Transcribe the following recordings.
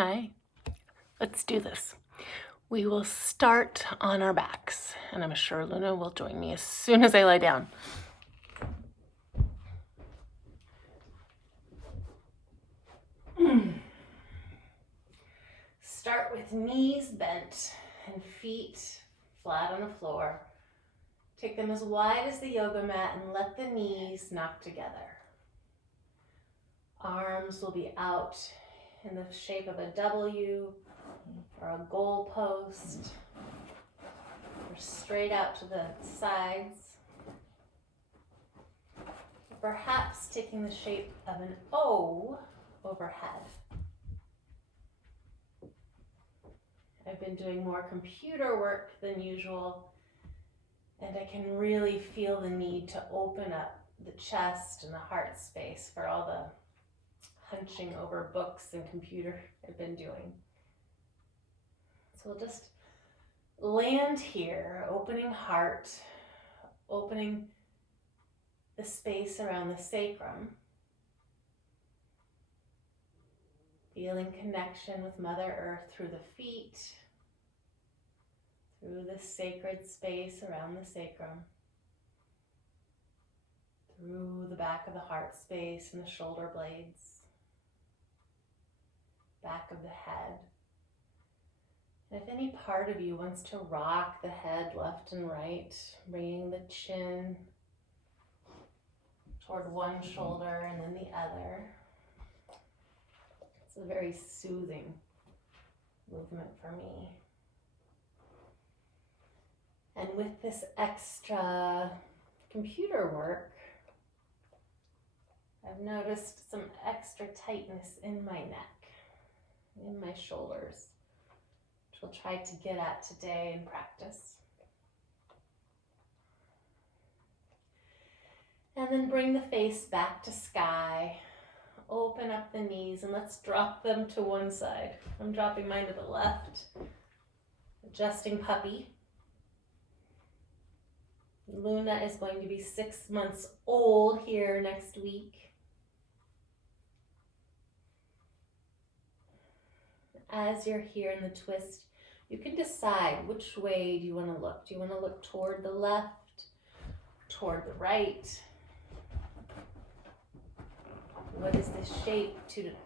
Hi, let's do this. We will start on our backs, and I'm sure Luna will join me as soon as I lie down. Start with knees bent and feet flat on the floor. Take them as wide as the yoga mat and let the knees knock together. Arms will be out in the shape of a W or a goal post, or straight out to the sides. Perhaps taking the shape of an O overhead. I've been doing more computer work than usual, and I can really feel the need to open up the chest and the heart space for all the hunching over books and computer I've been doing. So we'll just land here, opening heart, opening the space around the sacrum, feeling connection with Mother Earth through the feet, through the sacred space around the sacrum, through the back of the heart space and the shoulder blades, back of the head. And if any part of you wants to rock the head left and right, bringing the chin toward one shoulder and then the other. It's a very soothing movement for me. And with this extra computer work, I've noticed some extra tightness in my neck, in my shoulders, which we'll try to get at today in practice. And then bring the face back to sky. Open up the knees and let's drop them to one side. I'm dropping mine to the left. Adjusting puppy. Luna is going to be 6 months old here next week. As you're here in the twist, you can decide which way do you want to look. Do you want to look toward the left, toward the right? What does this shape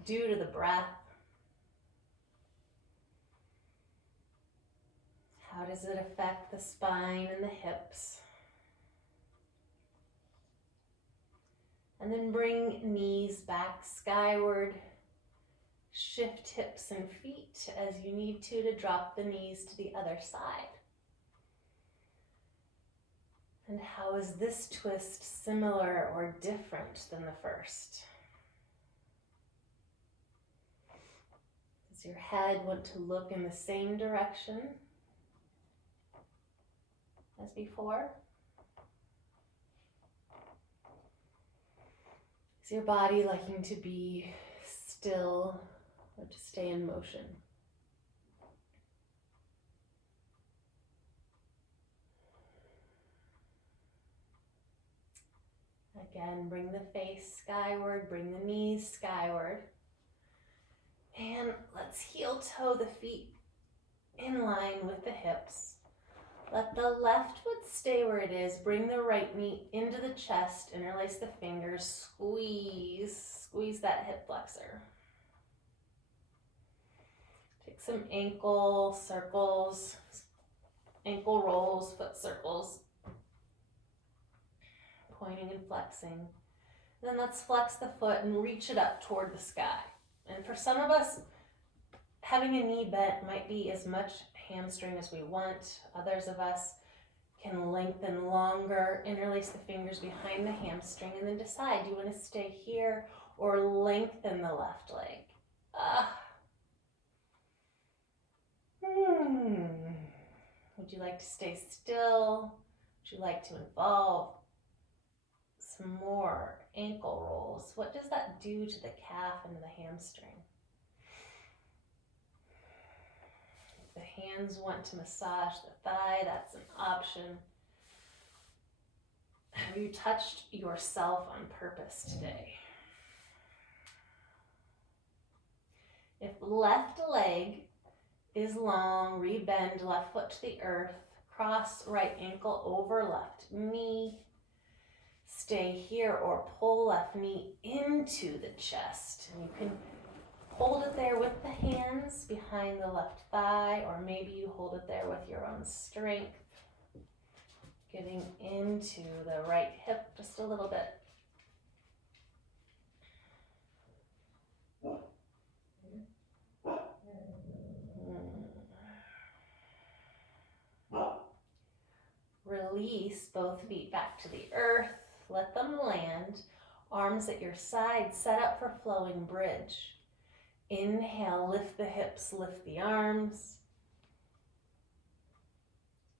do to the breath? How does it affect the spine and the hips? And then bring knees back skyward. Shift hips and feet as you need to drop the knees to the other side. And how is this twist similar or different than the first? Does your head want to look in the same direction as before? Is your body liking to be still or to stay in motion? Again, bring the face skyward, bring the knees skyward. And let's heel toe the feet in line with the hips. Let the left foot stay where it is. Bring the right knee into the chest. Interlace the fingers. Squeeze that hip flexor. Take some ankle circles, ankle rolls, foot circles. Pointing and flexing. Then let's flex the foot and reach it up toward the sky. And for some of us, having a knee bent might be as much hamstring as we want. Others of us can lengthen longer, interlace the fingers behind the hamstring, and then decide, do you want to stay here or lengthen the left leg? Would you like to stay still? Would you like to involve some more ankle rolls? What does that do to the calf and the hamstring? If the hands want to massage the thigh, that's an option. Have you touched yourself on purpose today? If left leg is long, rebend left foot to the earth, cross right ankle over left knee. Stay here or pull left knee into the chest. And you can hold it there with the hands behind the left thigh, or maybe you hold it there with your own strength. Getting into the right hip just a little bit. Release both feet back to the earth. Let them land. Arms at your side, set up for flowing bridge. Inhale, lift the hips, lift the arms.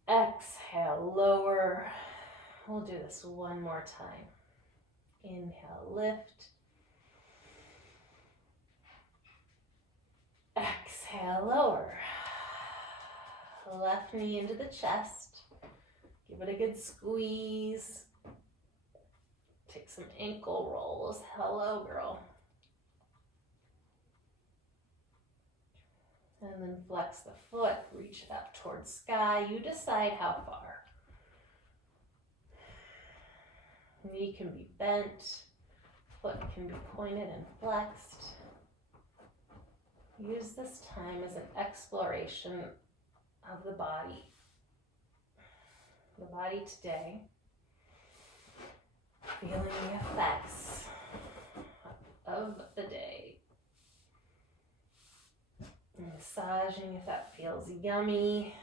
Exhale, lower. We'll do this one more time. Inhale, lift. Exhale, lower. Left knee into the chest. Give it a good squeeze. Take some ankle rolls. Hello, girl. And then flex the foot, reach it up towards sky. You decide how far. Knee can be bent, foot can be pointed and flexed. Use this time as an exploration of the body. The body today. Feeling the effects of the day. Massaging if that feels yummy.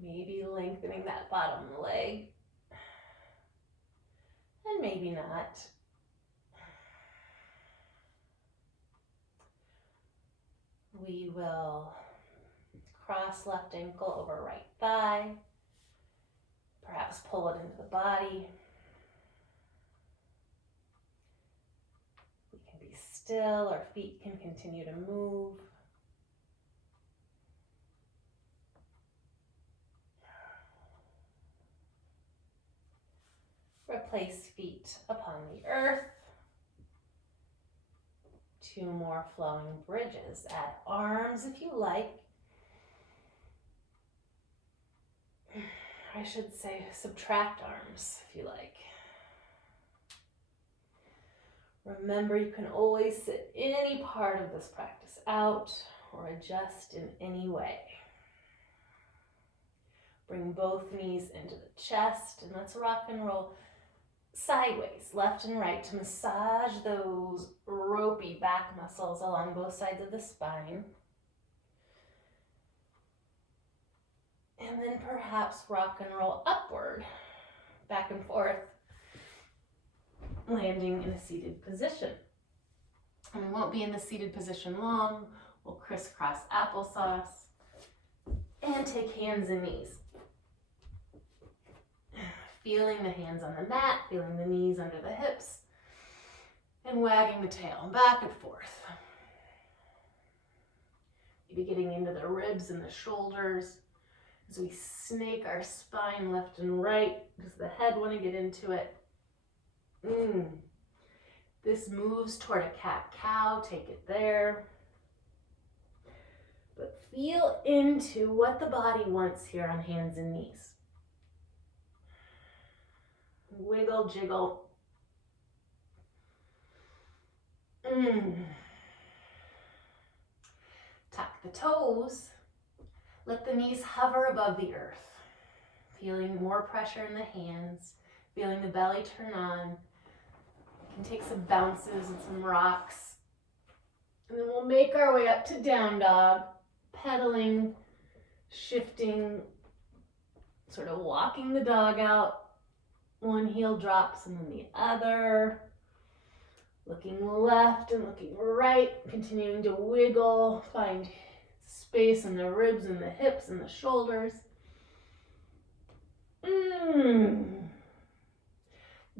Maybe lengthening that bottom leg. And maybe not. We will cross left ankle over right thigh. Perhaps pull it into the body. We can be still, our feet can continue to move. Replace feet upon the earth. 2 more flowing bridges. Add arms if you like. I should say subtract arms if you like. Remember, you can always sit any part of this practice out or adjust in any way. Bring both knees into the chest and let's rock and roll sideways, left and right, to massage those ropey back muscles along both sides of the spine. And then perhaps rock and roll upward, back and forth, landing in a seated position. And we won't be in the seated position long. We'll crisscross applesauce and take hands and knees. Feeling the hands on the mat, feeling the knees under the hips, and wagging the tail back and forth. Maybe getting into the ribs and the shoulders as we snake our spine left and right. Does the head want to get into it? This moves toward a cat-cow, take it there. But feel into what the body wants here on hands and knees. Wiggle, jiggle. Tuck the toes. Let the knees hover above the earth. Feeling more pressure in the hands. Feeling the belly turn on. We can take some bounces and some rocks. And then we'll make our way up to down dog. Pedaling, shifting, sort of walking the dog out. One heel drops and then the other. Looking left and looking right. Continuing to wiggle. Find space in the ribs and the hips and the shoulders.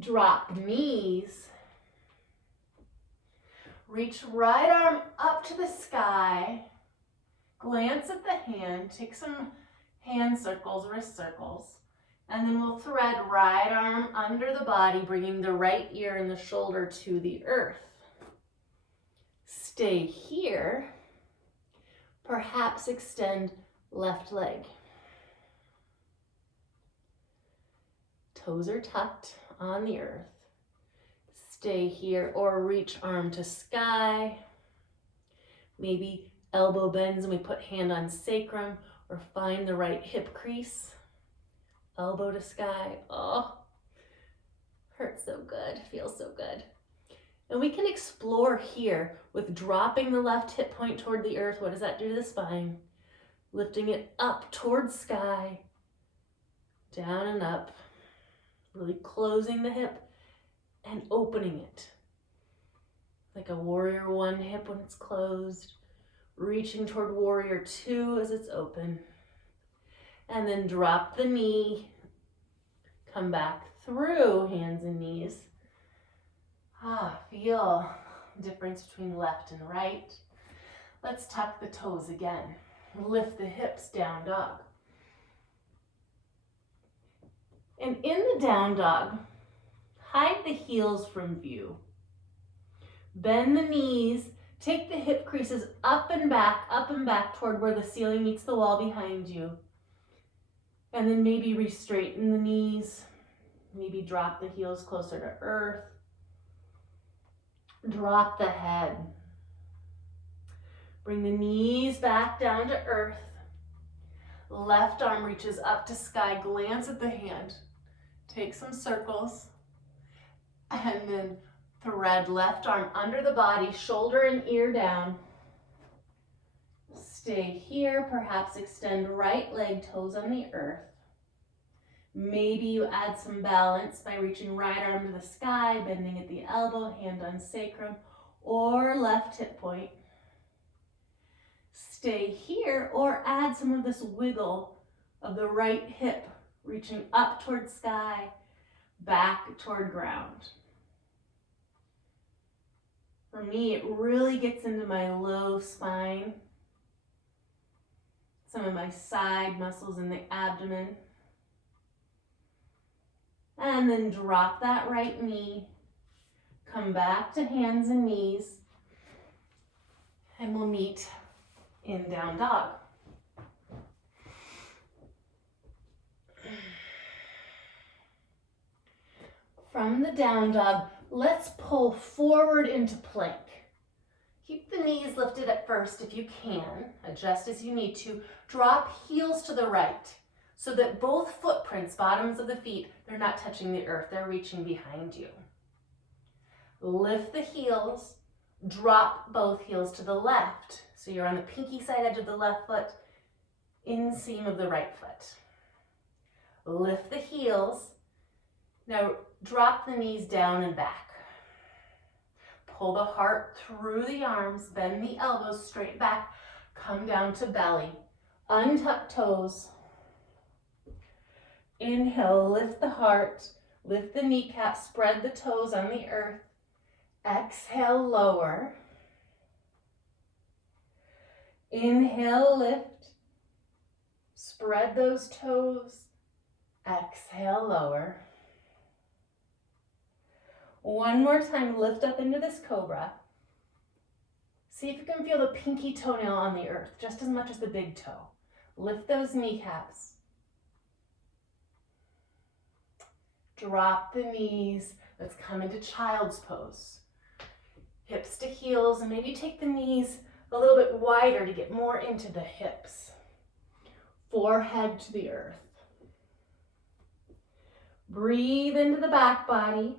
Drop knees. Reach right arm up to the sky. Glance at the hand. Take some hand circles, wrist circles. And then we'll thread right arm under the body, bringing the right ear and the shoulder to the earth. Stay here. Perhaps extend left leg. Toes are tucked on the earth. Stay here or reach arm to sky. Maybe elbow bends and we put hand on sacrum or find the right hip crease. Elbow to sky. Oh, hurts so good, feels so good. And we can explore here with dropping the left hip point toward the earth. What does that do to the spine? Lifting it up towards sky, down and up. Really closing the hip and opening it. Like a warrior one hip when it's closed. Reaching toward warrior two as it's open. And then drop the knee. Come back through hands and knees. Feel the difference between left and right. Let's tuck the toes again. Lift the hips, down dog. And in the down dog, hide the heels from view. Bend the knees, take the hip creases up and back toward where the ceiling meets the wall behind you. And then maybe re-straighten the knees, maybe drop the heels closer to earth. Drop the head. Bring the knees back down to earth. Left arm reaches up to sky, glance at the hand. Take some circles. And then thread left arm under the body, shoulder and ear down. Stay here, perhaps extend right leg, toes on the earth. Maybe you add some balance by reaching right arm to the sky, bending at the elbow, hand on sacrum, or left hip point. Stay here or add some of this wiggle of the right hip, reaching up toward sky, back toward ground. For me, it really gets into my low spine, some of my side muscles in the abdomen. And then drop that right knee. Come back to hands and knees. And we'll meet in down dog. From the down dog, let's pull forward into plank. Keep the knees lifted at first if you can. Adjust as you need to. Drop heels to the right, so that both footprints, bottoms of the feet, they're not touching the earth, they're reaching behind you. Lift the heels, drop both heels to the left, so you're on the pinky side edge of the left foot, inseam of the right foot. Lift the heels, now drop the knees down and back. Pull the heart through the arms, bend the elbows straight back, come down to belly, untuck toes. Inhale, lift the heart, lift the kneecap, spread the toes on the earth. Exhale, lower. Inhale, lift. Spread those toes. Exhale, lower. One more time, lift up into this cobra. See if you can feel the pinky toenail on the earth, just as much as the big toe. Lift those kneecaps. Drop the knees. Let's come into child's pose. Hips to heels, and maybe take the knees a little bit wider to get more into the hips. Forehead to the earth. Breathe into the back body.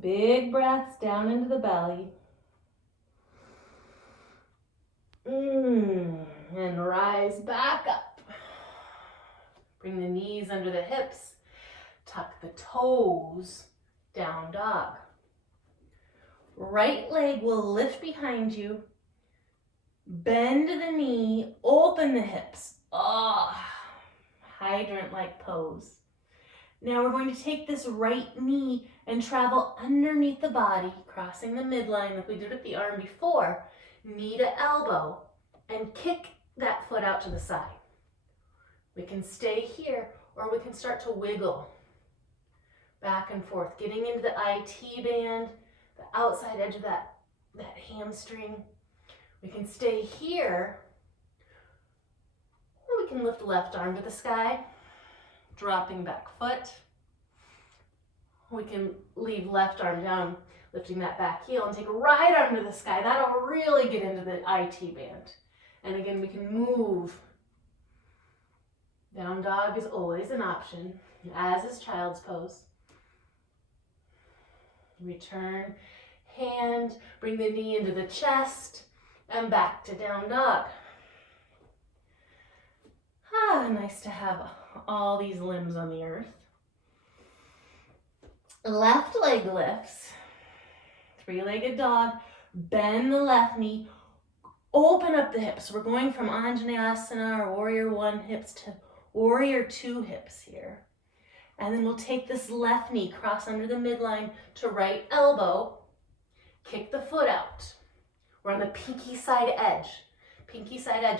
Big breaths down into the belly. And rise back up. Bring the knees under the hips. Tuck the toes. Down dog. Right leg will lift behind you. Bend the knee. Open the hips. Hydrant-like pose. Now we're going to take this right knee and travel underneath the body, crossing the midline like we did with the arm before. Knee to elbow, and kick that foot out to the side. We can stay here, or we can start to wiggle. Back and forth, getting into the IT band, the outside edge of that hamstring. We can stay here, or we can lift the left arm to the sky, dropping back foot. We can leave left arm down, lifting that back heel, and take a right arm to the sky. That'll really get into the IT band. And again, we can move. Down dog is always an option, as is child's pose. Return, hand, bring the knee into the chest, and back to down dog. Nice to have all these limbs on the earth. Left leg lifts, three-legged dog, bend the left knee, open up the hips. We're going from Anjaneyasana or Warrior 1 hips to Warrior 2 hips here. And then we'll take this left knee, cross under the midline to right elbow, kick the foot out. We're on the pinky side edge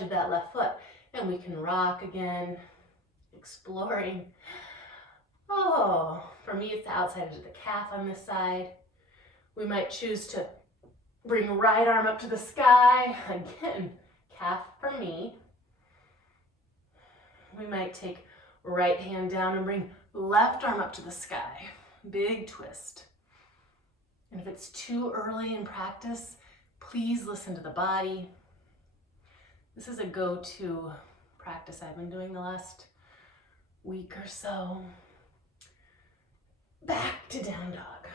of that left foot. And we can rock again, exploring. Oh, for me, it's the outside edge of the calf on this side. We might choose to bring right arm up to the sky. Again, calf for me. We might take right hand down and bring left arm up to the sky. Big twist. And if it's too early in practice, please listen to the body. This is a go-to practice I've been doing the last week or so. Back to down dog.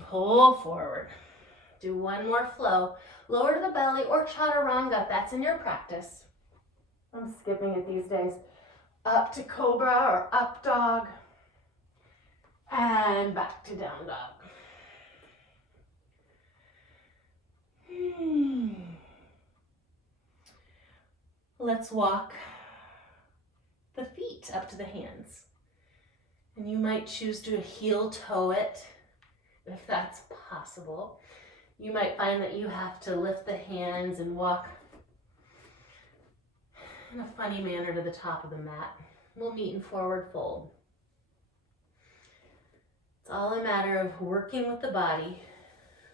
Pull forward. Do one more flow. Lower to the belly or chaturanga if that's in your practice. I'm skipping it these days. Up to cobra or up dog. And back to down dog. Let's walk the feet up to the hands. And you might choose to heel toe it if that's possible. You might find that you have to lift the hands and walk in a funny manner to the top of the mat. We'll meet in forward fold. It's all a matter of working with the body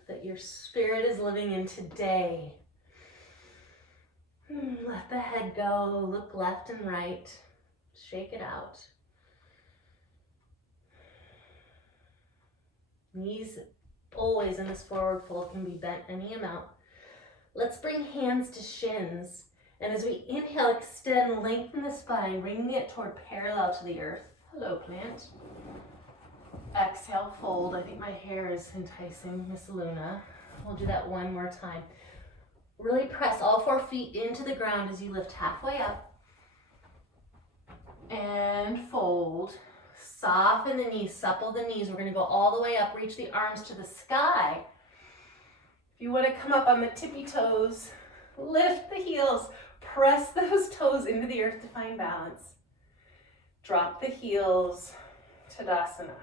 that your spirit is living in today. Let the head go, look left and right, shake it out. Knees always in this forward fold can be bent any amount. Let's bring hands to shins. And as we inhale, extend, lengthen the spine, bringing it toward parallel to the earth. Hello, plant. Exhale, fold. I think my hair is enticing Miss Luna. We'll do that one more time. Really press all 4 feet into the ground as you lift halfway up. And fold. Soften the knees, supple the knees. We're going to go all the way up, reach the arms to the sky. If you want to come up on the tippy toes, lift the heels, press those toes into the earth to find balance. Drop the heels, Tadasana.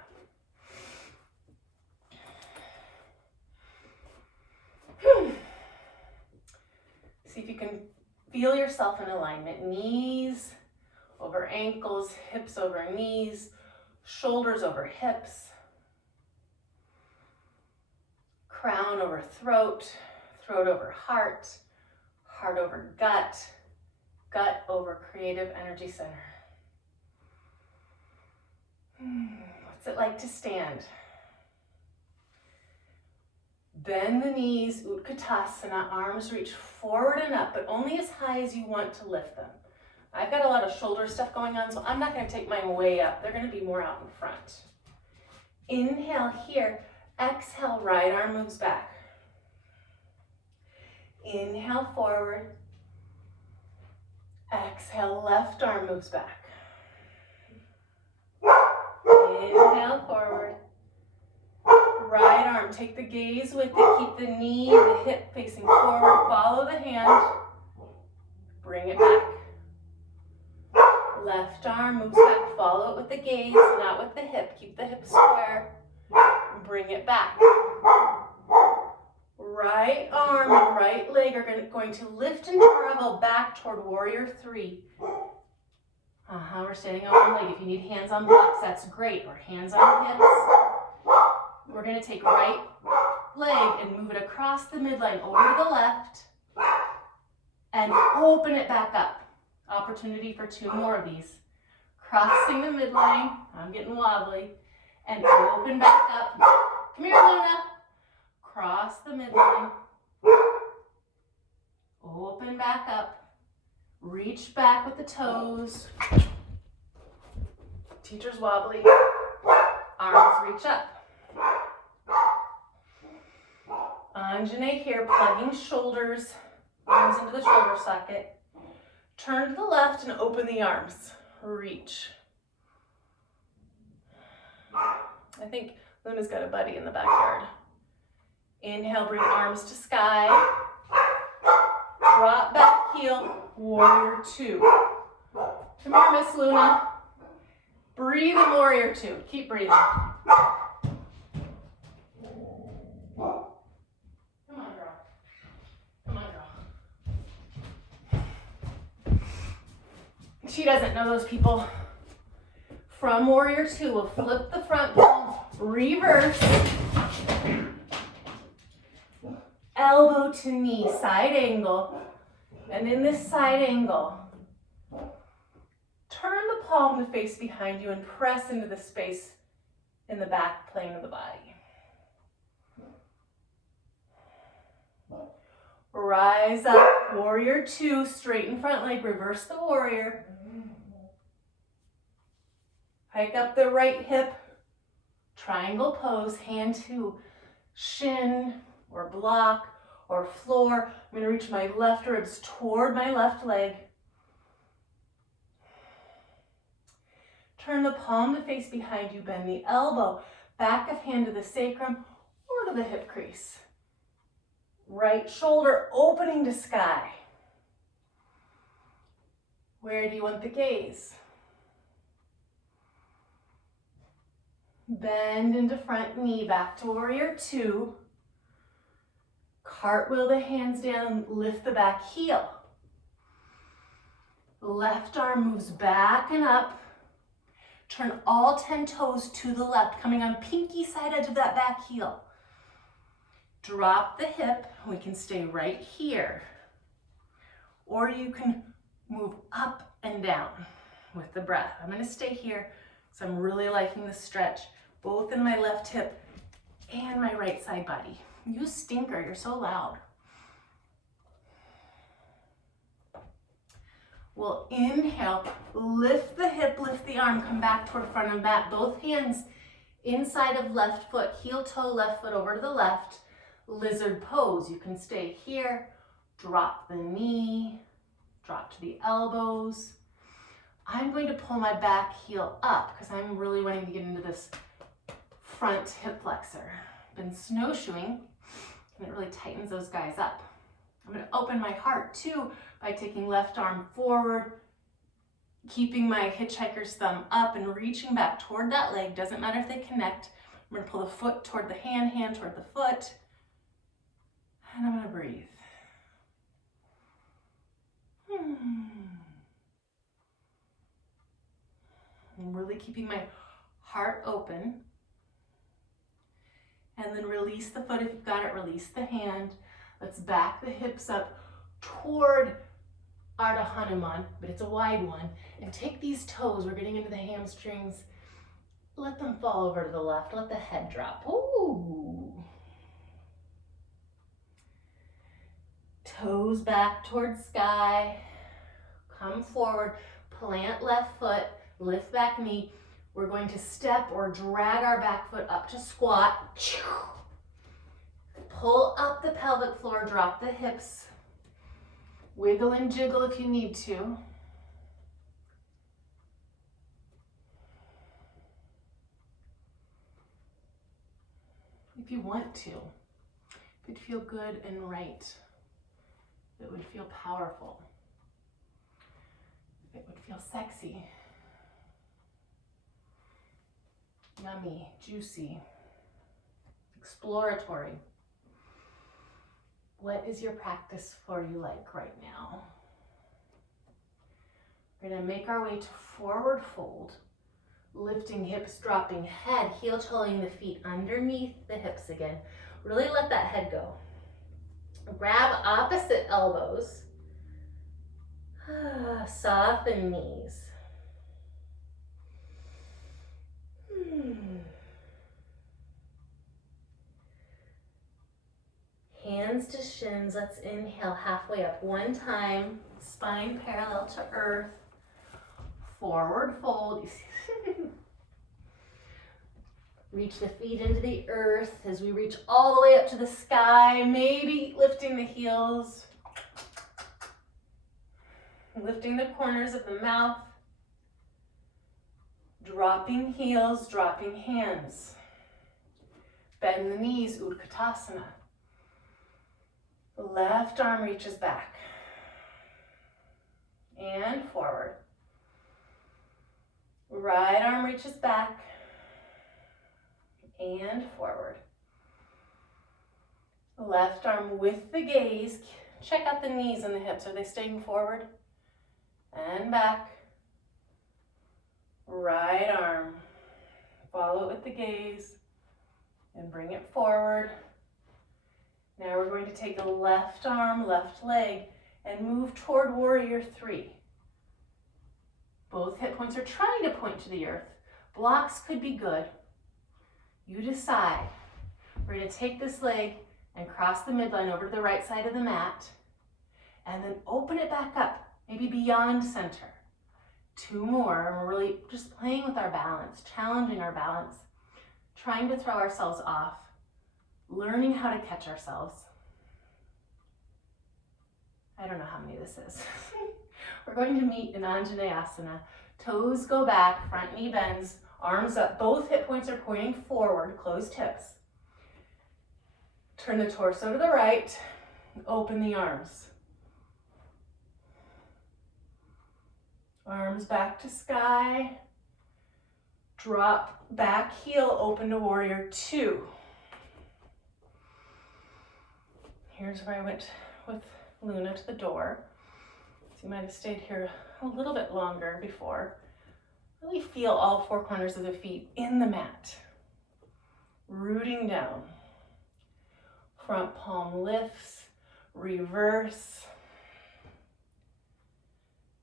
See if you can feel yourself in alignment. Knees over ankles, hips over knees, shoulders over hips, crown over throat, throat over heart, heart over gut, gut over creative energy center. What's it like to stand? Bend the knees, Utkatasana, arms reach forward and up, but only as high as you want to lift them. I've got a lot of shoulder stuff going on, so I'm not going to take mine way up. They're going to be more out in front. Inhale here. Exhale, right arm moves back. Inhale forward. Exhale, left arm moves back. Inhale forward. Right arm, take the gaze with it. Keep the knee and the hip facing forward. Follow the hand. Bring it back. Left arm moves back. Follow it with the gaze, not with the hip. Keep the hip square. Bring it back. Right arm and right leg are going to lift and travel back toward Warrior 3. We're standing on one leg. If you need hands on blocks, that's great, or hands on hips. We're going to take right leg and move it across the midline over to the left and open it back up. Opportunity for 2 more of these. Crossing the midline, I'm getting wobbly, and open back up. Come here, Luna. Cross the midline, open back up, reach back with the toes. Teacher's wobbly, arms reach up. Anjane here, plugging shoulders, arms into the shoulder socket. Turn to the left and open the arms. Reach. I think Luna's got a buddy in the backyard. Inhale, bring arms to sky. Drop back heel, warrior 2. Come here, Miss Luna. Breathe in warrior 2. Keep breathing. She doesn't know those people. From warrior 2, we'll flip the front palm, reverse, elbow to knee, side angle. And in this side angle, turn the palm to face behind you and press into the space in the back plane of the body. Rise up, warrior 2, straighten front leg, reverse the warrior. Hike up the right hip, triangle pose, hand to shin or block or floor. I'm gonna reach my left ribs toward my left leg. Turn the palm to face behind you, bend the elbow, back of hand to the sacrum or to the hip crease. Right shoulder opening to sky. Where do you want the gaze? Bend into front knee, back to warrior 2. Cartwheel the hands down, lift the back heel. Left arm moves back and up. Turn all 10 toes to the left, coming on pinky side edge of that back heel. Drop the hip, we can stay right here. Or you can move up and down with the breath. I'm gonna stay here, so I'm really liking the stretch, both in my left hip and my right side body. You stinker, you're so loud. We'll inhale, lift the hip, lift the arm, come back toward front and back. Both hands inside of left foot, heel toe, left foot over to the left. Lizard pose, you can stay here, drop the knee, drop to the elbows. I'm going to pull my back heel up because I'm really wanting to get into this front hip flexor. Been snowshoeing, and it really tightens those guys up. I'm going to open my heart too by taking left arm forward, keeping my hitchhiker's thumb up and reaching back toward that leg. Doesn't matter if they connect. I'm going to pull the foot toward the hand, hand toward the foot. And I'm going to breathe. I'm really keeping my heart open. And then release the foot if you've got it, release the hand. Let's back the hips up toward Ardha Hanuman, but it's a wide one. And take these toes, we're getting into the hamstrings. Let them fall over to the left, let the head drop. Ooh. Toes back towards sky. Come forward, plant left foot, lift back knee. We're going to step or drag our back foot up to squat. Pull up the pelvic floor, drop the hips. Wiggle and jiggle if you need to. If you want to, if it'd feel good and right, it would feel powerful. It would feel sexy. Yummy, juicy, exploratory. What is your practice for you like right now? We're gonna make our way to forward fold, lifting hips, dropping head, heel toeing the feet underneath the hips again. Really let that head go. Grab opposite elbows. Soften knees. Hands to shins. Let's inhale halfway up. One time, spine parallel to earth. Forward fold. Reach the feet into the earth as we reach all the way up to the sky, maybe lifting the heels, lifting the corners of the mouth, dropping heels, dropping hands. Bend the knees, Utkatasana. Left arm reaches back and forward. Right arm reaches back and forward. Left arm with the gaze. Check out the knees and the hips. Are they staying forward? And back. Right arm. Follow it with the gaze and bring it forward. Now we're going to take the left arm, left leg, and move toward warrior three. Both hip points are trying to point to the earth. Blocks could be good. You decide. We're going to take this leg and cross the midline over to the right side of the mat, and then open it back up, maybe beyond center. 2 more, and we're really just playing with our balance, challenging our balance, trying to throw ourselves off, learning how to catch ourselves. I don't know how many this is. We're going to meet in Anjaneyasana. Toes go back, front knee bends, arms up. Both hip points are pointing forward, closed hips. Turn the torso to the right, open the arms. Arms back to sky. Drop back heel, open to warrior two. Here's where I went with Luna to the door. So you might have stayed here a little bit longer before. Really feel all 4 corners of the feet in the mat. Rooting down. Front palm lifts, reverse.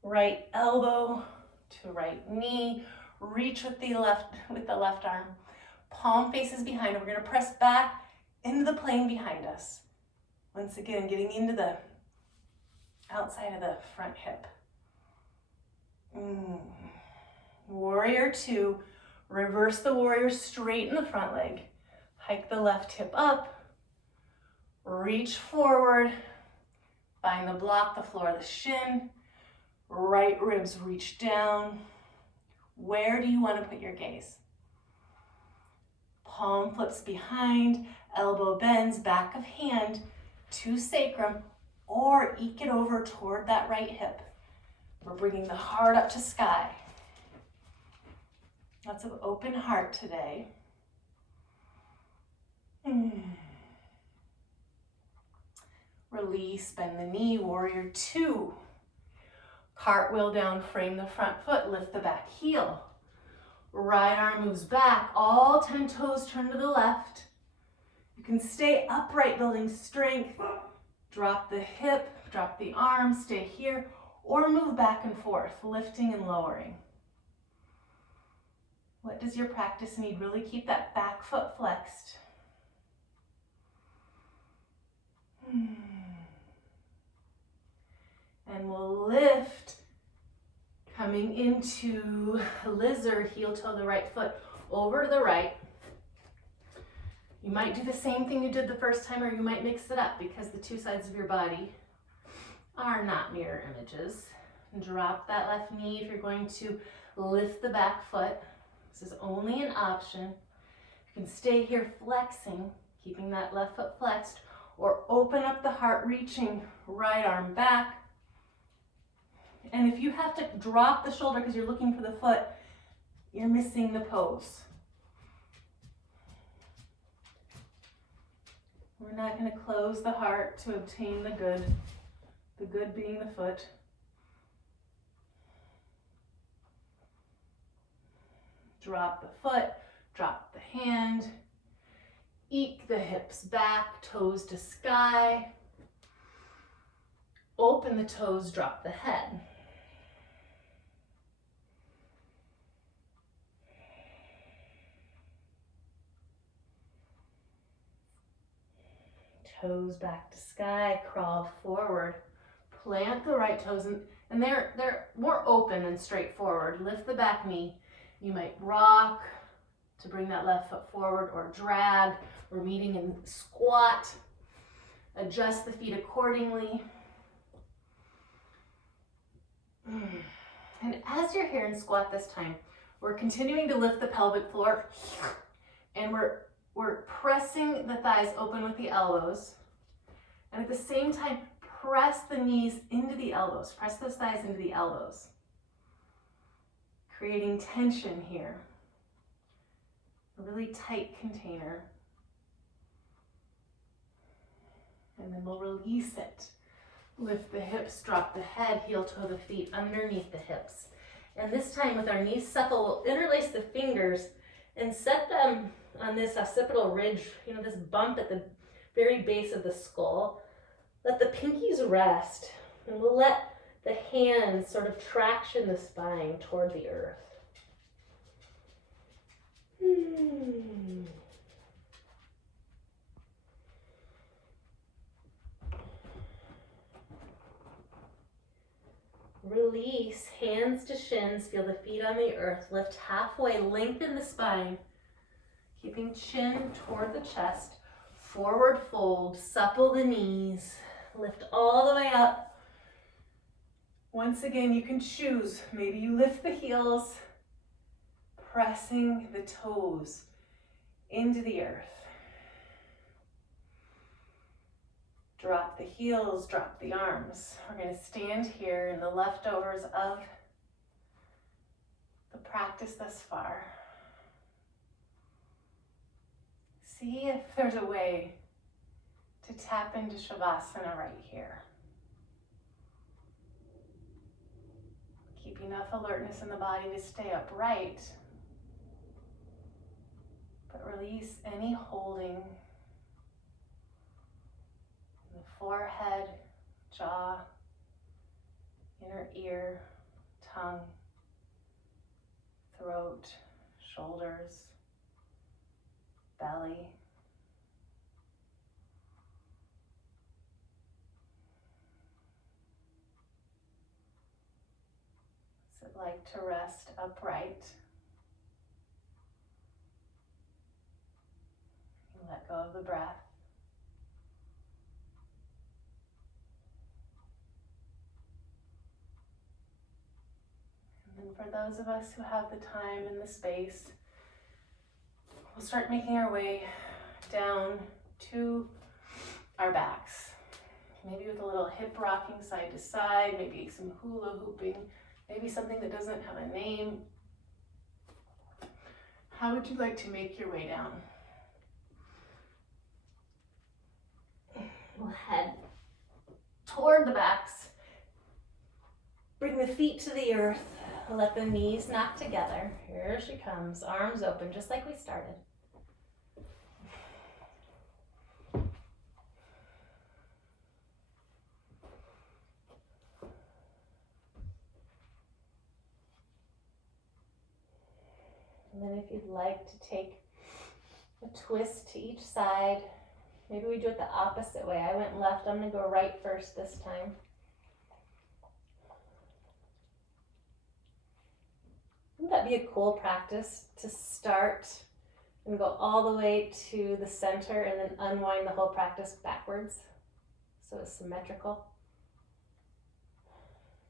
Right elbow to right knee. Reach with the left arm. Palm faces behind. We're going to press back into the plane behind us. Once again, getting into the outside of the front hip. Warrior two. Reverse the warrior, straighten the front leg. Hike the left hip up. Reach forward. Find the block, the floor of the shin. Right ribs reach down. Where do you want to put your gaze? Palm flips behind, elbow bends, back of hand to sacrum, or eke it over toward that right hip. We're bringing the heart up to sky. Lots of open heart today. Release, bend the knee, warrior two. Cartwheel down, frame the front foot, lift the back heel. Right arm moves back, all 10 toes turn to the left. You can stay upright, building strength. Drop the hip, drop the arm, stay here, or move back and forth, lifting and lowering. What does your practice need? Really keep that back foot flexed. And we'll lift, coming into lizard, heel toe the right foot over to the right. You might do the same thing you did the first time, or you might mix it up because the 2 sides of your body are not mirror images. Drop that left knee if you're going to lift the back foot. This is only an option. You can stay here flexing, keeping that left foot flexed, or open up the heart, reaching right arm back. And if you have to drop the shoulder because you're looking for the foot, you're missing the pose. We're not going to close the heart to obtain the good being the foot. Drop the foot, drop the hand. Eke the hips back, toes to sky. Open the toes, drop the head. Toes back to sky, crawl forward. Plant the right toes, and they're more open than straight forward. Lift the back knee. You might rock to bring that left foot forward, or drag. We're meeting in squat. Adjust the feet accordingly. And as you're here in squat this time, we're continuing to lift the pelvic floor, and we're pressing the thighs open with the elbows. And at the same time, press the knees into the elbows. Press those thighs into the elbows. Creating tension here. A really tight container. And then we'll release it. Lift the hips, drop the head, heel toe the feet underneath the hips. And this time with our knees supple, we'll interlace the fingers and set them on this occipital ridge, this bump at the very base of the skull. Let the pinkies rest, and we'll let the hands sort of traction the spine toward the earth. Release, hands to shins, feel the feet on the earth. Lift halfway, lengthen the spine, keeping chin toward the chest. Forward fold, supple the knees, lift all the way up. Once again, you can choose. Maybe you lift the heels, pressing the toes into the earth. Drop the heels, drop the arms. We're going to stand here in the leftovers of the practice thus far. See if there's a way to tap into Shavasana right here. Keep enough alertness in the body to stay upright, but release any holding. The forehead, jaw, inner ear, tongue, throat, shoulders, belly. What's it like to rest upright? Let go of the breath. And for those of us who have the time and the space, we'll start making our way down to our backs. Maybe with a little hip rocking side to side, maybe some hula hooping, maybe something that doesn't have a name. How would you like to make your way down? We'll head toward the backs. Bring the feet to the earth. Let the knees knock together. Here she comes, arms open, just like we started. And then if you'd like to take a twist to each side, maybe we do it the opposite way. I went left, I'm going to go right first this time. Wouldn't that be a cool practice to start and go all the way to the center and then unwind the whole practice backwards so it's symmetrical?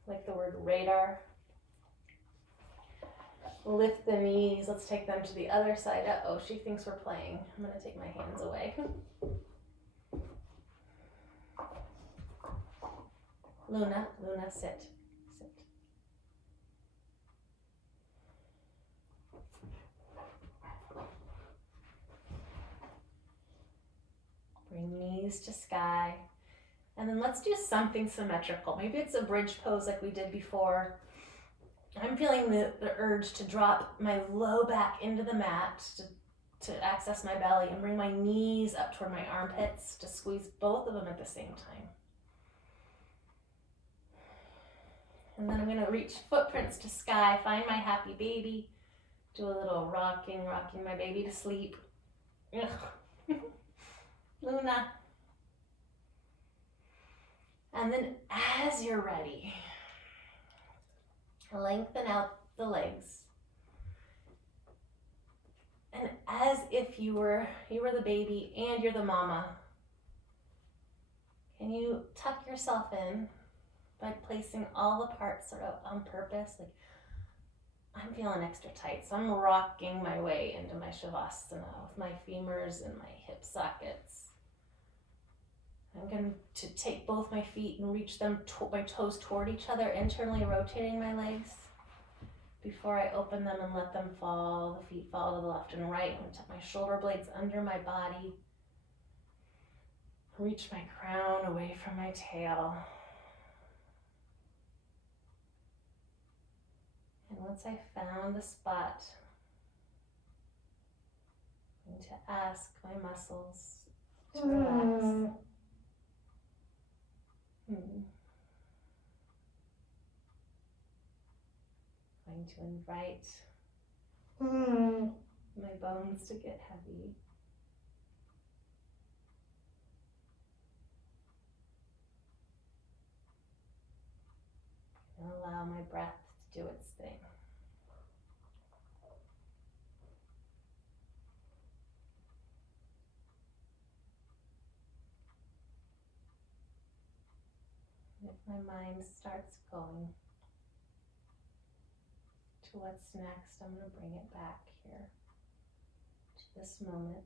Like the word radar. Lift the knees. Let's take them to the other side. Uh-oh, she thinks we're playing. I'm going to take my hands away. Luna, sit. Sit. Bring knees to sky. And then let's do something symmetrical. Maybe it's a bridge pose like we did before. I'm feeling the urge to drop my low back into the mat to access my belly and bring my knees up toward my armpits to squeeze both of them at the same time. And then I'm going to reach footprints to sky, find my happy baby, do a little rocking my baby to sleep. Luna. And then as you're ready, lengthen out the legs. And as if you were the baby and you're the mama, can you tuck yourself in by placing all the parts sort of on purpose? Like, I'm feeling extra tight, so I'm rocking my way into my Shavasana with my femurs and my hip sockets. I'm going to take both my feet and reach them, my toes toward each other, internally rotating my legs before I open them and let them fall. The feet fall to the left and right. I'm going to tuck my shoulder blades under my body. Reach my crown away from my tail. And once I found the spot, I'm going to ask my muscles to relax. Going to invite my bones to get heavy. And allow my breath to do its thing. If my mind starts going to what's next, I'm going to bring it back here to this moment.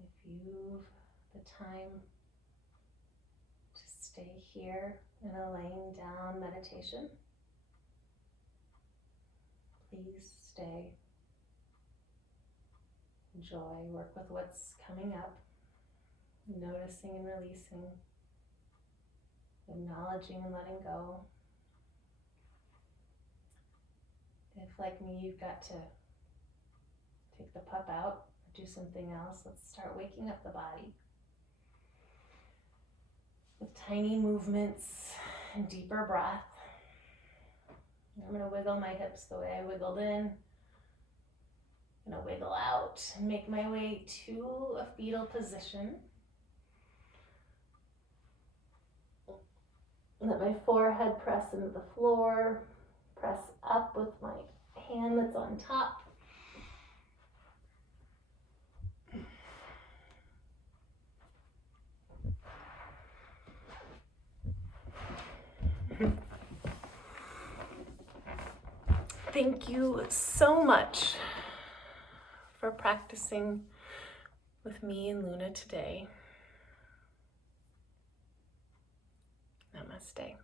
If you've the time to stay here in a laying down meditation, please stay. Enjoy, work with what's coming up, noticing and releasing, acknowledging and letting go. If, like me, you've got to take the pup out, do something else, let's start waking up the body with tiny movements and deeper breath. I'm going to wiggle my hips the way I wiggled in. I'm going to wiggle out and make my way to a fetal position. Let my forehead press into the floor. Press up with my hand that's on top. Thank you so much for practicing with me and Luna today. Namaste.